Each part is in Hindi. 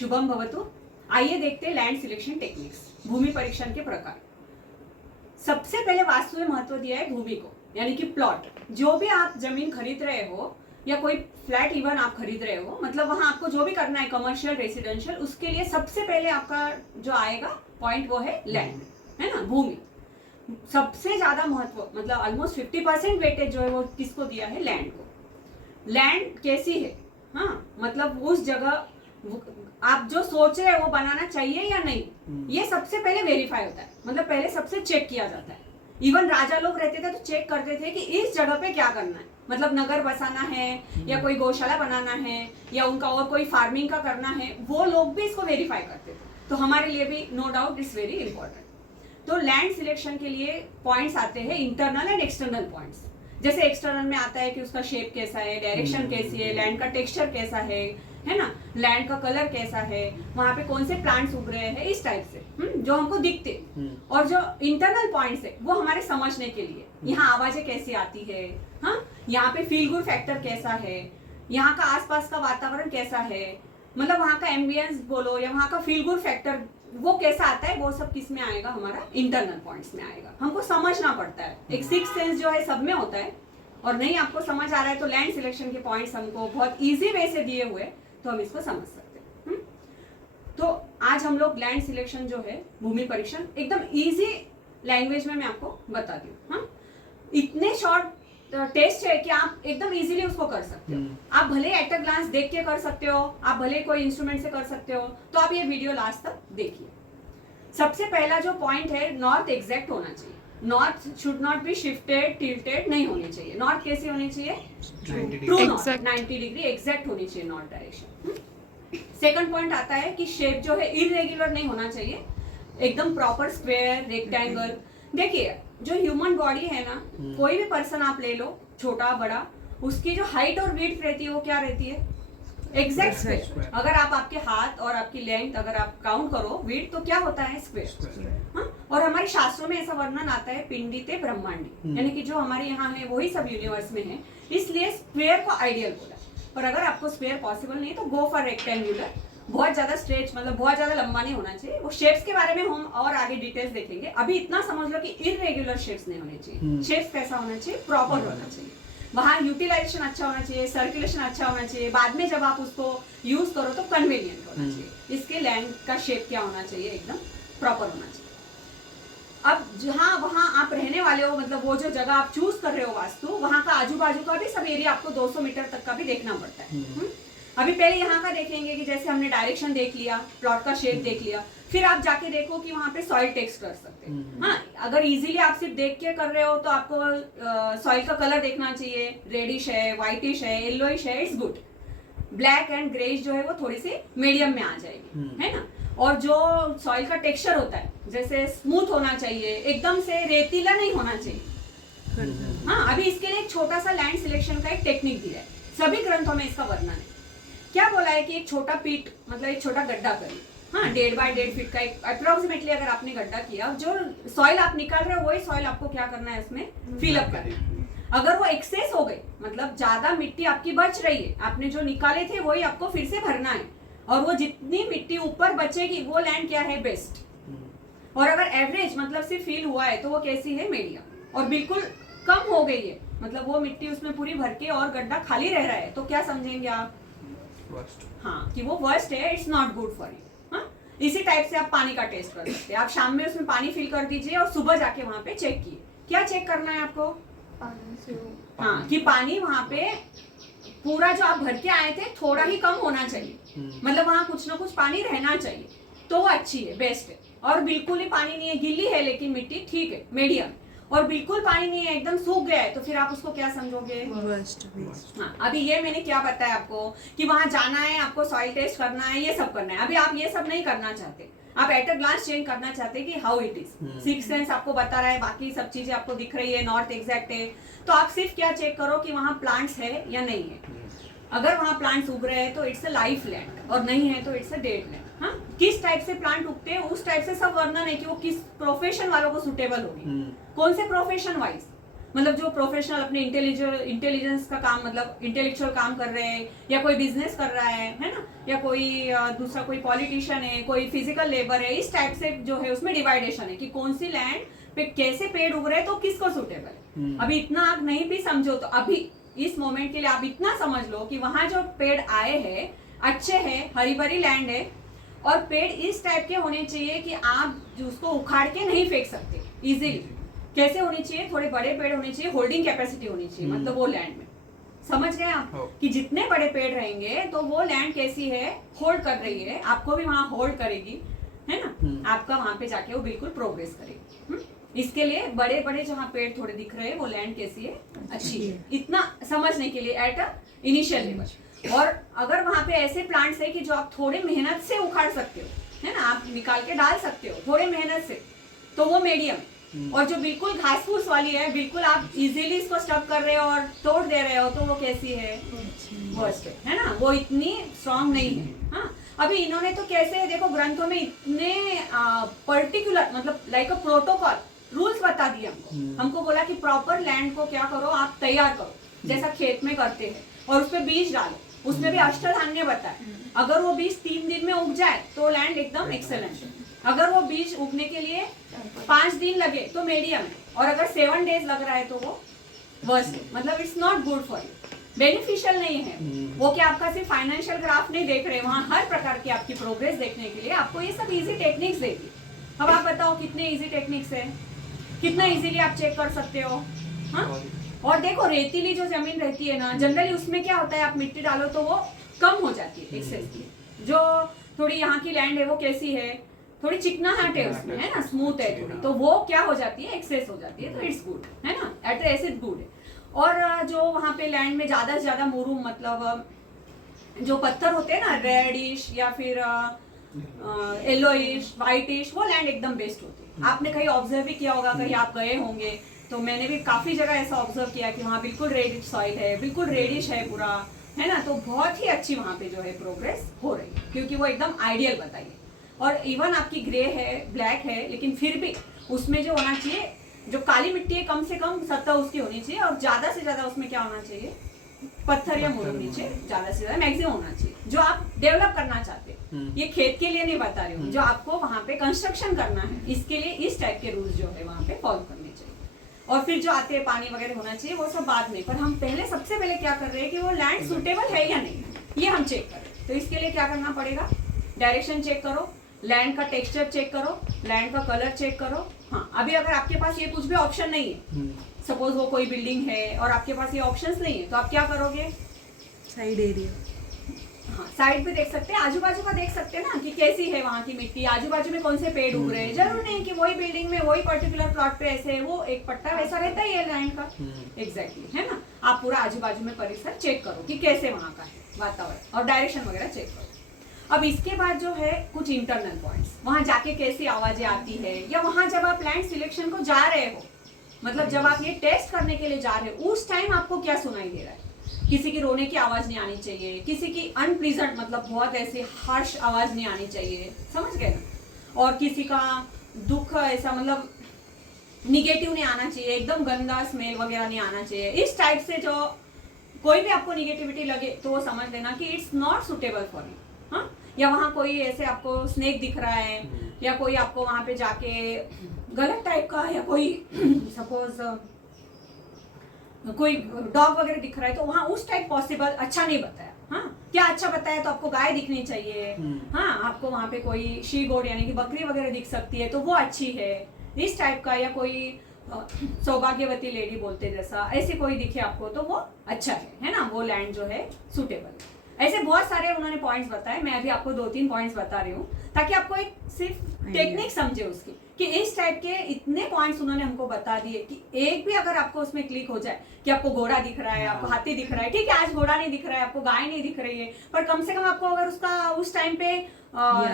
शुभम भवतु। आइए देखते हैं लैंड सिलेक्शन टेक्निक्स, भूमि परीक्षण के प्रकार। सबसे पहले वास्तु में महत्व दिया है भूमि को, यानी कि प्लॉट। जो भी आप जमीन खरीद रहे हो या कोई फ्लैट इवन आप खरीद रहे हो, मतलब वहां आपको जो भी करना है कमर्शियल रेसिडेंशियल, उसके लिए सबसे पहले आपका जो आएगा पॉइंट वो है लैंड, है ना, भूमि। सबसे ज्यादा महत्व मतलब ऑलमोस्ट 50% वेटेज जो है वो किसको दिया है, लैंड को। लैंड कैसी है, हाँ, मतलब उस जगह आप जो सोच रहे हो वो बनाना चाहिए या नहीं, ये सबसे पहले वेरीफाई होता है। मतलब पहले सबसे चेक किया जाता है। इवन राजा लोग रहते थे तो चेक करते थे कि इस जगह पे क्या करना है, मतलब नगर बसाना है या कोई गौशाला बनाना है या उनका और कोई फार्मिंग का करना है, वो लोग भी इसको वेरीफाई करते थे। तो हमारे लिए भी no doubt it's very important. तो लैंड सिलेक्शन के लिए पॉइंट्स आते हैं इंटरनल एंड एक्सटर्नल पॉइंट्स। जैसे एक्सटर्नल में आता है कि उसका शेप कैसा है, डायरेक्शन कैसी है, लैंड का टेक्सचर कैसा है ना, लैंड का कलर कैसा है, वहां पे कौन से प्लांट्स उग रहे हैं, इस टाइप से जो हमको दिखते। और जो इंटरनल पॉइंट्स है वो हमारे समझने के लिए, यहाँ आवाजें कैसी आती है, हाँ, यहाँ पे फील गुड फैक्टर कैसा है, यहाँ का आसपास का वातावरण कैसा है, मतलब वहाँ का एम्बियंस बोलो या वहाँ का फील गुड फैक्टर वो कैसा आता है, वो सब किस में आएगा, हमारा इंटरनल पॉइंट्स में आएगा। हमको समझना पड़ता है, एक सिक्स सेंस जो है सब में होता है। और नहीं आपको समझ आ रहा है तो लैंड सिलेक्शन के पॉइंट्स हमको बहुत इजी वे से दिए हुए, तो हम इसको समझ सकते हैं। तो आज हम लोग लैंड सिलेक्शन जो है, भूमि परीक्षण, एकदम इजी लैंग्वेज में मैं आपको बता दी हूँ। हाँ, इतने शॉर्ट टेस्ट है कि आप एकदम इजीली उसको कर सकते हो। आप भले एट अ ग्लांस देख के कर सकते हो, आप भले कोई इंस्ट्रूमेंट से कर सकते हो। तो आप ये वीडियो लास्ट तक देखिए। सबसे पहला जो पॉइंट है, नॉर्थ एग्जैक्ट होना चाहिए। North should not be shifted tilted नहीं होनी चाहिए। नॉर्थ कैसी होनी चाहिए, ट्रू नॉर्थ, 90 डिग्री एग्जैक्ट होनी चाहिए नॉर्थ डायरेक्शन। सेकंड पॉइंट आता है कि शेप जो है इरेगुलर नहीं होना चाहिए, एकदम प्रॉपर स्क्वायर, रेक्टेंगल। देखिए जो ह्यूमन बॉडी है ना, कोई भी पर्सन आप ले लो, छोटा बड़ा, उसकी जो हाइट और वेट रहती है वो क्या रहती है, एग्जैक्ट स्क्वायर। अगर आप आपके हाथ और आपकी लेंथ अगर आप काउंट करो वेट, तो क्या होता है, स्क्वायर। हाँ, और हमारे शास्त्रों में ऐसा वर्णन आता है पिंडिते ब्रह्मांडी, यानी कि जो हमारे यहाँ है वही सब यूनिवर्स में है, इसलिए स्क्वायर को आइडियल बोला। और अगर आपको स्क्वायर पॉसिबल नहीं तो गो फॉर रेक्टेंगुलर। बहुत ज्यादा स्ट्रेच मतलब बहुत ज्यादा लंबा नहीं होना चाहिए। वो शेप्स के बारे में हम और आगे डिटेल्स देखेंगे। अभी इतना समझ लो कि इरेगुलर शेप्स नहीं होने चाहिए। शेप्स कैसा होना चाहिए, प्रॉपर होना चाहिए। वहाँ यूटिलाइजेशन अच्छा होना चाहिए, सर्कुलेशन अच्छा होना चाहिए, बाद में जब आप उसको यूज करो तो कन्वीनियंट होना चाहिए। इसके लैंड का शेप क्या होना चाहिए, एकदम प्रॉपर होना चाहिए। अब जहाँ वहाँ आप रहने वाले हो, मतलब वो जो जगह आप चूज कर रहे हो वास्तु, वहाँ का आजू बाजू का भी सब एरिया आपको 200 मीटर तक का भी देखना पड़ता है। अभी पहले यहाँ का देखेंगे कि जैसे हमने डायरेक्शन देख लिया, प्लॉट का शेप देख लिया, फिर आप जाके देखो कि वहाँ पे सॉइल टेस्ट कर सकते हैं। हाँ, अगर इजीली आप सिर्फ देख के कर रहे हो तो आपको सॉइल का कलर देखना चाहिए, रेडिश है, व्हाइटिश है, येलोइश है, it's good. Black and greyish जो है वो थोड़ी सी मीडियम में आ जाएगी, है ना। और जो सॉइल का टेक्सचर होता है, जैसे स्मूथ होना चाहिए, एकदम से रेतीला नहीं होना चाहिए। हाँ, अभी इसके लिए एक छोटा सा लैंड सिलेक्शन का एक टेक्निक दिया है, सभी ग्रंथों में इसका वर्णन है। क्या बोला है कि एक छोटा पीट मतलब एक छोटा गड्ढा करिए। हाँ, 1.5 बाय 1.5 फीट का एक अप्रोक्सीमेटली अगर आपने गड्ढा किया, जो सॉइल आप निकाल रहे हो वही सॉइल आपको क्या करना है, इसमें फिलअप करना है। अगर वो एक्सेस हो गई, मतलब ज्यादा मिट्टी आपकी बच रही है, आपने जो निकाले थे वही आपको फिर से भरना है, और वो जितनी मिट्टी ऊपर बचेगी वो लैंड क्या है, बेस्ट। और अगर एवरेज मतलब सिर्फ फील हुआ है तो वो कैसी है, मीडियम। और बिल्कुल कम हो गई है, मतलब वो मिट्टी उसमें पूरी भर के और गड्ढा खाली रह रहा है, तो क्या समझेंगे आप, हाँ, कि वो वर्स्ट है, it's not good for you. हाँ, इसी टाइप से आप पानी का टेस्ट कर सकते हैं। आप शाम में उसमें पानी फिल कर दीजिए और सुबह जाके वहां पे चेक कीजिए। क्या चेक करना है आपको, हाँ, कि पानी वहां पे पूरा जो आप भर के आए थे थोड़ा ही कम होना चाहिए, मतलब वहां कुछ ना कुछ पानी रहना चाहिए, तो वो अच्छी है, बेस्ट है। और बिल्कुल ही पानी नहीं है, गिल्ली है लेकिन मिट्टी ठीक है, मीडियम। और बिल्कुल पानी नहीं है, एकदम सूख गया है, तो फिर आप उसको क्या समझोगे, हाँ। अभी ये मैंने क्या बताया आपको कि वहां जाना है, आपको सॉइल टेस्ट करना है, ये सब करना है। अभी आप ये सब नहीं करना चाहते, आप एट अ ग्लांस चेंज करना चाहते हैं कि how it is. Six sense आपको बता रहा है, बाकी सब चीजें आपको दिख रही है, नॉर्थ एग्जैक्ट है, तो आप सिर्फ क्या चेक करो कि वहां प्लांट्स है या नहीं है। अगर वहां प्लांट्स उग रहे हैं तो इट्स अ लाइफ लैंड, और नहीं है तो इट्स अ डेड लैंड। हाँ, किस टाइप से प्लांट उगते हैं उस टाइप से सब वर्णन है कि वो किस प्रोफेशन वालों को सुटेबल होगी, कौन से प्रोफेशन वाइज। मतलब जो प्रोफेशनल अपने इंटेलिजेंस का काम, मतलब इंटेलेक्चुअल काम कर रहे हैं, या कोई बिजनेस कर रहा है ना, या कोई दूसरा कोई पॉलिटिशियन है, कोई फिजिकल लेबर है, इस टाइप से जो है उसमें डिवाइडेशन है कि कौन सी लैंड पे कैसे पेड़ उग रहे हैं तो किसको सुटेबल है। अभी इतना आप नहीं भी समझो तो अभी इस मोमेंट के लिए आप इतना समझ लो कि वहां जो पेड़ आए हैं अच्छे हैं, हरी भरी लैंड है, और पेड़ इस टाइप के होने चाहिए कि आप उसको उखाड़ के नहीं फेंक सकते इजीली। कैसे होने चाहिए? थोड़े बड़े पेड़ होने चाहिए, होल्डिंग कैपेसिटी होनी चाहिए, मतलब वो लैंड में, समझ गए आप कि जितने बड़े पेड़ रहेंगे तो वो लैंड कैसी है, होल्ड कर रही है, आपको भी वहां होल्ड करेगी, है ना, आपका वहां पे जाके वो बिल्कुल प्रोग्रेस करेगी। इसके लिए बड़े बड़े जहाँ पेड़ थोड़े दिख रहे हैं वो लैंड कैसी है, अच्छी है, इतना समझने के लिए एट अ इनिशियल लेवल। और अगर वहां पे ऐसे प्लांट्स है कि जो आप थोड़े मेहनत से उखाड़ सकते हो, है ना, आप निकाल के डाल सकते हो थोड़े मेहनत से, तो वो मीडियम है। और जो बिल्कुल घास फूस वाली है, बिल्कुल आप इजीली इसको स्टफ कर रहे हो और तोड़ दे रहे हो, तो वो कैसी है, वर्स्ट है ना, वो इतनी स्ट्रांग नहीं है। हाँ, अभी इन्होंने तो कैसे देखो ग्रंथों में इतने पर्टिकुलर, मतलब लाइक अ प्रोटोकॉल रूल्स बता दिए हमको बोला कि प्रॉपर लैंड को क्या करो, आप तैयार करो जैसा खेत में करते हैं, और उसपे बीज डालो, उसमें भी अष्टधान्य बताए। अगर वो बीज 3 दिन में उग जाए तो लैंड एकदम एक्सेलेंट है, अगर वो बीज उगने के लिए 5 दिन लगे तो मीडियम है, और अगर 7 डेज लग रहा है तो वो वर्स्ट है, मतलब it's not good for you, beneficial नहीं है वो। क्या आपका सिर्फ फाइनेंशियल ग्राफ नहीं देख रहे, वहां हर प्रकार की आपकी प्रोग्रेस देखने के लिए आपको ये सब इजी टेक्निक्स देगी। अब आप बताओ कितने इजी टेक्निक्स है, कितना इजीली आप चेक कर सकते हो। हाँ, और देखो रेतीली जो जमीन रहती है ना, जनरली उसमें क्या होता है, आप मिट्टी डालो तो वो कम हो जाती है एक्सेस की। जो थोड़ी यहाँ की लैंड है वो कैसी है, थोड़ी चिकनाहट है उसमें, है ना, स्मूथ है थोड़ी, तो वो क्या हो जाती है, एक्सेस हो जाती है, तो इट्स गुड, है ना, एट एसिड गुड है। और जो वहाँ पे लैंड में ज्यादा से ज्यादा मुरूम, मतलब जो पत्थर होते हैं ना, रेडिश या फिर येलोइश, व्हाइटिश, वो लैंड एकदम बेस्ट होती है। आपने कहीं ऑब्जर्व भी किया होगा, कहीं आप गए होंगे तो मैंने भी काफी जगह ऐसा ऑब्जर्व किया कि वहाँ बिल्कुल रेडिश सॉइल है, बिल्कुल रेडिश है पूरा, है ना, तो बहुत ही अच्छी वहाँ पे जो है प्रोग्रेस हो रही है, क्योंकि वो एकदम आइडियल बताइए। और इवन आपकी ग्रे है, ब्लैक है, लेकिन फिर भी उसमें जो होना चाहिए, जो काली मिट्टी है कम से कम सतह उसकी होनी चाहिए, और ज्यादा से ज्यादा उसमें क्या होना चाहिए, पत्थर या मुरूम नीचे ज्यादा से ज्यादा मैक्सिमम होना चाहिए, जो आप डेवलप करना चाहते हैं। ये खेत के लिए नहीं बता रही हूँ, जो आपको वहाँ पे कंस्ट्रक्शन करना है, इसके लिए इस टाइप के रूल्स जो है वहाँ पे फॉलो करने चाहिए। और फिर जो आते हैं पानी वगैरह होना चाहिए, वो सब बाद में, पर हम पहले सबसे पहले क्या कर रहे हैं कि वो लैंड सुटेबल है या नहीं, ये हम चेक करें। तो इसके लिए क्या करना पड़ेगा, डायरेक्शन चेक करो, लैंड का टेक्सचर चेक करो, लैंड का कलर चेक करो। हाँ, अभी अगर आपके पास ये कुछ भी ऑप्शन नहीं है, सपोज वो कोई बिल्डिंग है और आपके पास ये ऑप्शंस नहीं है, तो आप क्या करोगे, साइड एरिया, हाँ, साइड पे देख सकते हैं, आजू बाजू का देख सकते हैं ना कि कैसी है वहाँ की मिट्टी, आजू बाजू में कौन से पेड़ उग रहे हैं। जरूर नहीं कि वही बिल्डिंग में वही पर्टिकुलर प्लॉट पे ऐसे है, वो एक पट्टा वैसा रहता ही है लैंड का, एग्जैक्टली, है ना। आप पूरा आजू बाजू में परिसर चेक करो कि कैसे वहाँ का है वातावरण, और डायरेक्शन वगैरह चेक करो। अब इसके बाद जो है कुछ इंटरनल पॉइंट्स, वहां जाके कैसी आवाजें आती है, या वहां जब आप लैंड सिलेक्शन को जा रहे हो, मतलब जब आप ये टेस्ट करने के लिए जा रहे हो, उस टाइम आपको क्या सुनाई दे रहा है। किसी की रोने की आवाज नहीं आनी चाहिए, किसी की अनप्लीजेंट, मतलब बहुत ऐसी हार्श आवाज नहीं आनी चाहिए, समझ गए ना। और किसी का दुख ऐसा, मतलब निगेटिव नहीं आना चाहिए, एकदम गंदा स्मेल वगैरह नहीं आना चाहिए। इस टाइप से जो कोई भी आपको निगेटिविटी लगे तो वो समझ लेना कि it's not suitable for you. हाँ, या वहाँ कोई ऐसे आपको स्नेक दिख रहा है, या कोई आपको वहाँ पे जाके गलत टाइप का, या कोई सपोज कोई डॉग वगैरह दिख रहा है, तो वहाँ उस टाइप पॉसिबल अच्छा नहीं बताया। हाँ, क्या अच्छा बताया, तो आपको गाय दिखनी चाहिए। हाँ, आपको वहाँ पे कोई शी गोट यानी कि बकरी वगैरह दिख सकती है, तो वो अच्छी है इस टाइप का। या कोई सौभाग्यवती लेडी बोलते जैसा ऐसे कोई दिखे आपको, तो वो अच्छा है ना, वो लैंड जो है सुटेबल है। ऐसे बहुत सारे उन्होंने पॉइंट्स बताए, मैं अभी आपको 2-3 पॉइंट्स बता रही हूँ ताकि आपको एक सिर्फ टेक्निक समझे उसकी, कि इस टाइप के इतने पॉइंट्स उन्होंने हमको बता दिए कि एक भी अगर आपको उसमें क्लिक हो जाए कि आपको घोड़ा दिख रहा है, आपको हाथी दिख रहा है, ठीक है आज घोड़ा नहीं दिख रहा है, आपको गाय नहीं दिख रही है, पर कम से कम आपको अगर उसका उस टाइम पे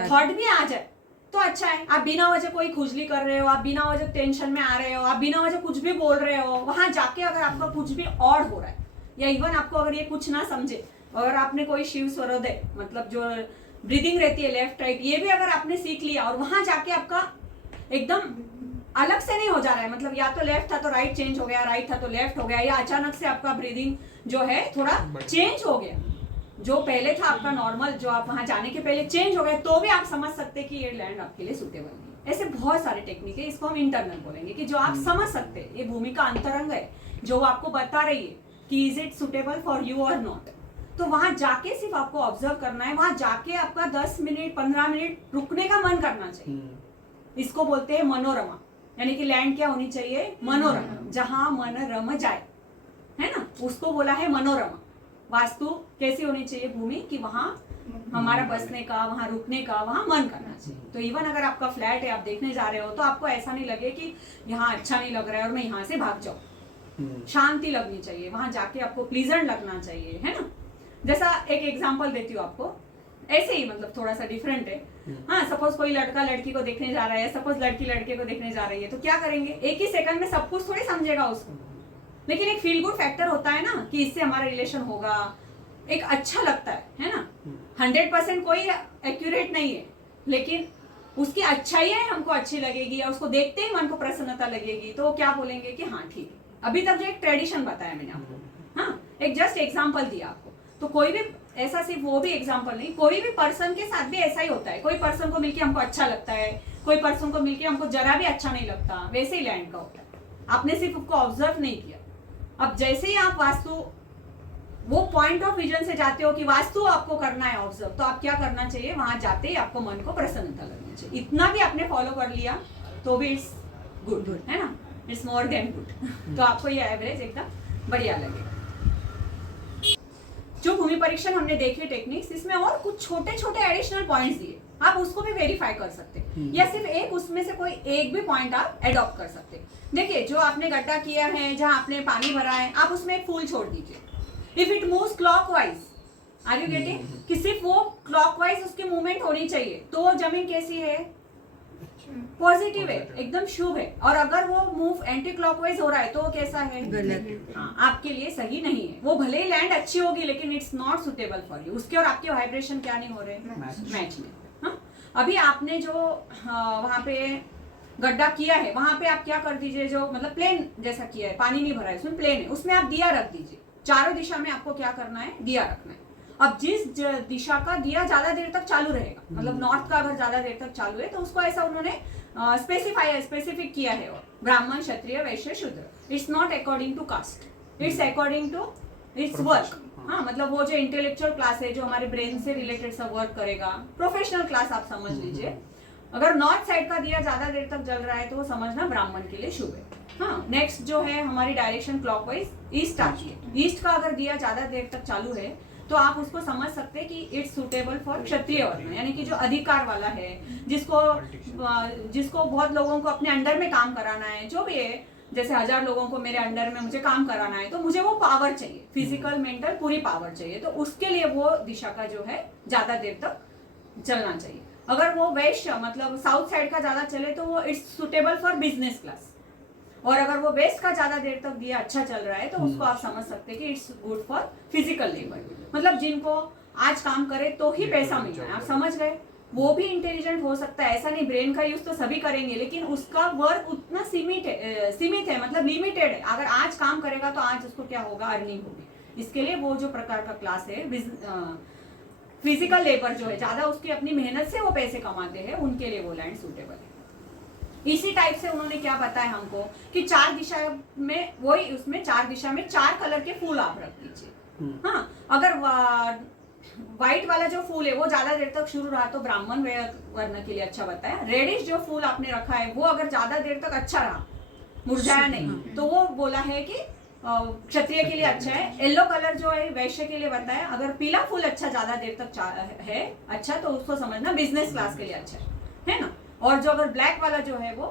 थॉट भी आ जाए तो अच्छा है। आप बिना वजह कोई खुजली कर रहे हो, आप बिना वजह टेंशन में आ रहे हो, आप बिना वजह कुछ भी बोल रहे हो, वहां जाके अगर आपका कुछ भी और हो रहा है, या इवन आपको अगर ये कुछ ना समझे, और आपने कोई शिव स्वरोदय, मतलब जो ब्रीदिंग रहती है लेफ्ट राइट, ये भी अगर आपने सीख लिया और वहां जाके आपका एकदम अलग से नहीं हो जा रहा है, मतलब या तो लेफ्ट था तो राइट चेंज हो गया, राइट था तो लेफ्ट हो गया, या अचानक से आपका ब्रीदिंग जो है थोड़ा चेंज हो गया, जो पहले था आपका नॉर्मल, जो आप वहां जाने के पहले चेंज हो गया, तो भी आप समझ सकते हैं कि ये लैंड आपके लिए सुटेबल नहीं है। ऐसे बहुत सारे टेक्निक है, इसको हम इंटरनल बोलेंगे कि जो आप समझ सकते हैं, ये भूमि का अंतरंग है जो आपको बता रही है कि is it suitable for you और नॉट। तो वहां जाके सिर्फ आपको ऑब्जर्व करना है, वहां जाके आपका 10 मिनट 15 मिनट रुकने का मन करना चाहिए। इसको बोलते हैं मनोरमा, यानी कि लैंड क्या होनी चाहिए, मनोरमा, जहां मन रम जाए, है ना, उसको बोला है मनोरमा। वास्तु कैसी होनी चाहिए भूमि कि वहां हमारा बसने का, वहां रुकने का, वहां मन करना चाहिए। तो इवन अगर आपका फ्लैट है, आप देखने जा रहे हो, तो आपको ऐसा नहीं लगे कि यहाँ अच्छा नहीं लग रहा है और मैं यहाँ से भाग जाऊं। शांति लगनी चाहिए, वहां जाके आपको प्लीजेंट लगना चाहिए, है ना। जैसा एक एग्जांपल देती हूँ आपको, ऐसे ही मतलब थोड़ा सा डिफरेंट है। हाँ, सपोज कोई लड़का लड़की को देखने जा रहा है, सपोज लड़की लड़के को देखने जा रही है, तो क्या करेंगे, एक ही सेकंड में सब कुछ थोड़ी समझेगा उसको, लेकिन एक फील गुड फैक्टर होता है ना कि इससे हमारा रिलेशन होगा, एक अच्छा लगता है ना। 100% कोई एक्यूरेट नहीं है, लेकिन उसकी अच्छाई है हमको अच्छी लगेगी, और उसको देखते ही मन को प्रसन्नता लगेगी, तो वो क्या बोलेंगे कि हाँ ठीक है। अभी तक जो एक ट्रेडिशन बताया मैंने आपको, हाँ, एक जस्ट एग्जाम्पल दिया आपको। तो कोई भी ऐसा, सिर्फ वो भी एग्जाम्पल नहीं, कोई भी पर्सन के साथ भी ऐसा ही होता है। कोई पर्सन को मिलके हमको अच्छा लगता है, कोई पर्सन को मिलके हमको जरा भी अच्छा नहीं लगता, वैसे ही लैंड का होता है। आपने सिर्फ उसको ऑब्जर्व नहीं किया। अब जैसे ही आप वास्तु वो पॉइंट ऑफ विजन से जाते हो कि वास्तु आपको करना है ऑब्जर्व, तो आप क्या करना चाहिए, वहां जाते ही आपको मन को प्रसन्नता लगनी चाहिए। इतना भी आपने फॉलो कर लिया तो भी इट्स गुड, है ना, इट्स मोर देन गुड। तो आपको ये एवरेज एकदम बढ़िया लगेगा। जो भूमि परीक्षण हमने देखे टेक्निक्स, इसमें और कुछ छोटे छोटे एडिशनल पॉइंट्स दिए, आप उसको भी वेरीफाई कर सकते हैं, या सिर्फ एक उसमें से कोई एक भी पॉइंट आप एडॉप्ट कर सकते हैं। देखिए, जो आपने गड्ढा किया है, जहां आपने पानी भरा है, आप उसमें एक फूल छोड़ दीजिए। If it moves clockwise, are you getting, कि सिर्फ वो क्लॉकवाइज उसकी मूवमेंट होनी चाहिए, तो वो जमीन कैसी है, पॉजिटिव है, एकदम शुभ है। और अगर वो मूव एंटी क्लॉकवाइज हो रहा है तो वो कैसा है, गलत, हाँ, आपके लिए सही नहीं है। वो भले ही लैंड अच्छी होगी, लेकिन it's not suitable for you. उसके और आपके वाइब्रेशन क्या नहीं हो रहे, मैच नहीं। हाँ, अभी आपने जो वहां पे गड्ढा किया है, वहां पे आप क्या कर दीजिए, जो मतलब प्लेन जैसा किया है, पानी नहीं भरा है उसमें, प्लेन है, उसमें आप दिया रख दीजिए। चारों दिशा में आपको क्या करना है, दिया रखना है। अब जिस दिशा का दिया ज्यादा देर तक चालू रहेगा, मतलब नॉर्थ का अगर ज्यादा देर तक चालू है, तो उसको ऐसा उन्होंने स्पेसिफिक किया है, ब्राह्मण, Kshatriya, Vaishya, Shudra. It's not according to caste, it's according to its work. हाँ, मतलब वो जो इंटेलेक्चुअल क्लास है, जो हमारे ब्रेन से रिलेटेड सब वर्क करेगा, प्रोफेशनल क्लास आप समझ लीजिए। अगर नॉर्थ साइड का दिया ज्यादा देर तक जल रहा है, तो वो समझना ब्राह्मण के लिए शुभ है। हाँ, नेक्स्ट जो है हमारी डायरेक्शन क्लॉकवाइज ईस्ट आती है। ईस्ट का अगर दिया ज्यादा देर तक चालू है, तो आप उसको समझ सकते हैं कि इट्स सुटेबल फॉर क्षत्रिय वर्ण, यानी कि जो अधिकार वाला है, जिसको बहुत लोगों को अपने अंडर में काम कराना है, जो भी है, जैसे 1000 लोगों को मेरे अंडर में मुझे काम कराना है, तो मुझे वो पावर चाहिए, फिजिकल मेंटल पूरी पावर चाहिए, तो उसके लिए वो दिशा का जो है ज्यादा देर तक चलना चाहिए। अगर वो वैश्य मतलब साउथ साइड का ज्यादा चले, तो वो it's suitable for business class. और अगर वो वेस्ट का ज्यादा देर तक दिया अच्छा चल रहा है, तो उसको आप समझ सकते हैं कि it's good for physical labour, मतलब जिनको आज काम करे तो ही पैसा मिल रहा है, आप समझ गए। वो भी इंटेलिजेंट हो सकता है, ऐसा नहीं, ब्रेन का यूज तो सभी करेंगे, लेकिन उसका वर्क उतना सीमित है, मतलब लिमिटेड है। अगर आज काम करेगा तो आज उसको क्या होगा, अर्निंग होगी। इसके लिए वो जो प्रकार का क्लास है, फिजिकल लेबर जो है, ज्यादा उसकी अपनी मेहनत से वो पैसे कमाते हैं, उनके लिए वो लैंड सूटेबल है। इसी टाइप से उन्होंने क्या बताया हमको कि 4 दिशा में, वही उसमें 4 दिशा में 4 कलर के फूल आप रख दीजिए। हाँ, अगर व्हाइट वाला जो फूल है वो ज्यादा देर तक शुरू रहा, तो ब्राह्मण वर्ण के लिए अच्छा बताया। रेडिश जो फूल आपने रखा है, वो अगर ज्यादा देर तक अच्छा रहा, मुरझाया नहीं, तो वो बोला है कि क्षत्रिय के लिए अच्छा है। येलो कलर जो है वैश्य के लिए बताया। अगर पीला फूल अच्छा ज्यादा देर तक है अच्छा, तो उसको समझना बिजनेस क्लास के लिए अच्छा है ना। और जो अगर ब्लैक वाला जो है वो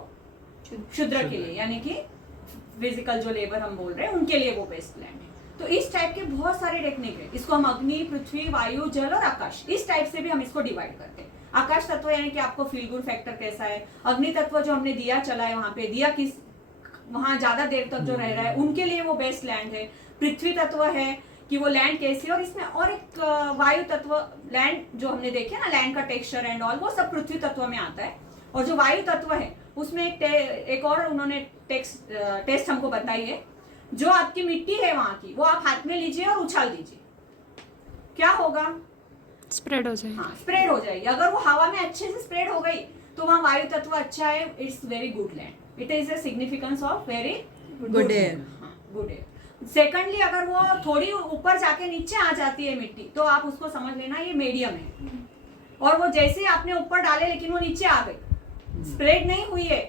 शूद्र के लिए, यानी कि फिजिकल जो लेबर हम बोल रहे हैं, उनके लिए वो बेस्ट लैंड है। तो इस टाइप के बहुत सारे टेक्निक है। इसको हम अग्नि, पृथ्वी, वायु, जल और आकाश, इस टाइप से भी हम इसको डिवाइड करते हैं। आकाश तत्व यानी कि आपको फील गुड फैक्टर कैसा है। अग्नि तत्व जो हमने दिया चला है, वहां पे दिया किस, वहां ज्यादा देर तक जो रह रहा है, उनके लिए वो बेस्ट लैंड है। पृथ्वी तत्व है कि वो लैंड कैसी है, और इसमें और एक वायु तत्व, लैंड जो हमने देखे ना, लैंड का टेक्सचर एंड ऑल, वो सब पृथ्वी तत्व में आता है। और जो वायु तत्व है उसमें एक और उन्होंने टेस्ट हमको बताई है। जो आपकी मिट्टी है वहां की, वो आप हाथ में लीजिए और उछाल दीजिए, क्या होगा? स्प्रेड हो जाएगी। हाँ, स्प्रेड हो जाएगी। अगर वो हवा में अच्छे से स्प्रेड हो गई तो वहाँ वायु तत्व अच्छा है, it's very good land, it is a significance of very good air. Good air. Secondly, अगर वो थोड़ी ऊपर जाके नीचे आ जाती है मिट्टी, तो आप उसको समझ लेना ये मीडियम है। और वो जैसे ही आपने ऊपर डाले लेकिन वो नीचे आ गई, स्प्रेड नहीं हुई है,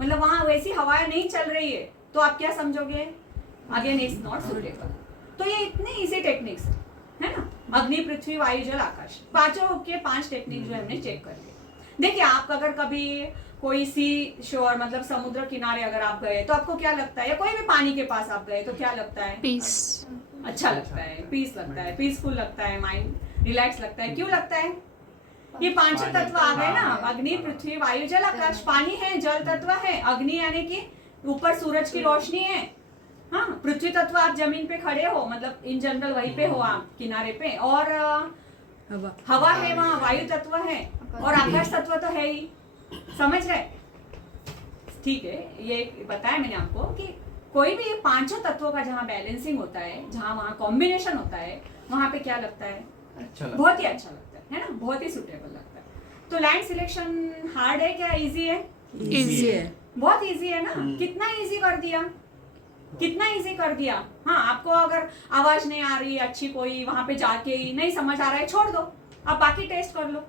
मतलब वहां वैसी हवाएं नहीं चल रही है, तो आप क्या समझोगे? Again it's not suitable. तो ये इतनी इजी टेक्निक्स है ना, अग्नि, पृथ्वी, वायु, जल, आकाश, पांचों के 5 टेक्निक जो हमने चेक कर लिए। देखिए, आप अगर कभी कोई सी शोर मतलब समुद्र किनारे अगर आप गए तो आपको क्या लगता है, या कोई भी पानी के पास आप गए तो क्या लगता है? पीस। अच्छा लगता है, पीस लगता है, पीसफुल लगता है, माइंड रिलैक्स लगता है। क्यों लगता है? ये 5 तत्व आ गए ना, अग्नि, पृथ्वी, वायु, जल, आकाश। पानी है, जल तत्व है, अग्नि यानी कि ऊपर सूरज की रोशनी है, हाँ। पृथ्वी तत्व आप जमीन पे खड़े हो, मतलब इन जनरल वहीं पे हो आप किनारे पे, और हवा है वहाँ, वायु तत्व है, और आकाश तत्व तो है ही। समझ रहे? ठीक है, ये बताया मैंने आपको कि कोई भी 5 तत्वों का जहाँ बैलेंसिंग होता है, जहाँ वहाँ कॉम्बिनेशन होता है, वहाँ पे क्या लगता है? अच्छा, बहुत ही अच्छा लगता है ना, बहुत ही सुटेबल लगता है। तो लैंड सिलेक्शन हार्ड है क्या इजी है? इजी है, बहुत इजी है ना। कितना इजी कर दिया, कितना इजी कर दिया। हाँ, आपको अगर आवाज नहीं आ रही अच्छी, कोई वहां पे जाके ही नहीं समझ आ रहा है, छोड़ दो, आप बाकी टेस्ट कर लो।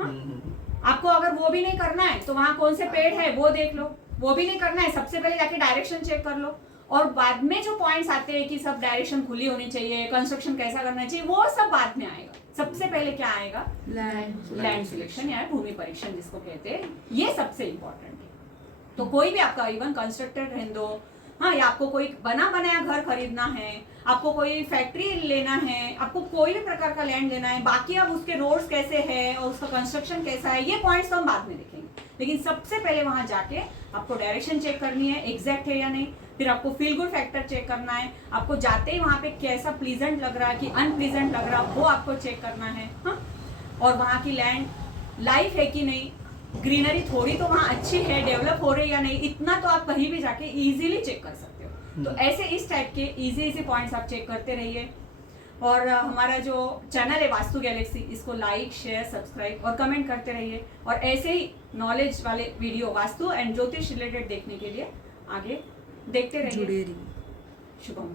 हाँ? आपको अगर वो भी नहीं करना है तो वहां कौन से पेड़ है वो देख लो, वो भी नहीं करना है, सबसे पहले जाके डायरेक्शन चेक कर लो, और बाद में जो पॉइंट्स आते हैं कि सब डायरेक्शन खुली होनी चाहिए, कंस्ट्रक्शन कैसा करना चाहिए, वो सब बाद में आएगा। सबसे पहले क्या आएगा? लैंड सिलेक्शन या भूमि परीक्षण जिसको कहते हैं, ये सबसे इंपॉर्टेंट है। तो कोई भी आपका इवन कंस्ट्रक्टेड रहने दो, हाँ, या आपको कोई बना बनाया घर खरीदना है, आपको कोई फैक्ट्री लेना है, आपको कोई भी प्रकार का लैंड लेना है, बाकी अब उसके रोड्स कैसे है और उसका कंस्ट्रक्शन कैसा है, ये पॉइंट्स तो हम बाद में देखेंगे। लेकिन सबसे पहले वहां जाके आपको डायरेक्शन चेक करनी है, एग्जैक्ट है या नहीं। फिर आपको फील गुड फैक्टर चेक करना है, आपको जाते ही वहां पे कैसा प्लीजेंट लग रहा है कि अनप्लीजेंट लग रहा है, वो आपको चेक करना है। हाँ, और वहां की लैंड लाइफ है कि नहीं, ग्रीनरी थोड़ी तो वहाँ अच्छी है, डेवलप हो रही है या नहीं, इतना तो आप कहीं भी जाके इजीली चेक कर सकते हो। तो ऐसे इस टाइप के इजी पॉइंट्स आप चेक करते रहिए। और हमारा जो चैनल है वास्तु गैलेक्सी, इसको लाइक, शेयर, सब्सक्राइब और कमेंट करते रहिए। और ऐसे ही नॉलेज वाले वीडियो वास्तु एंड ज्योतिष रिलेटेड देखने के लिए आगे देखते रहिए। जुड़े रहिए। शुभम।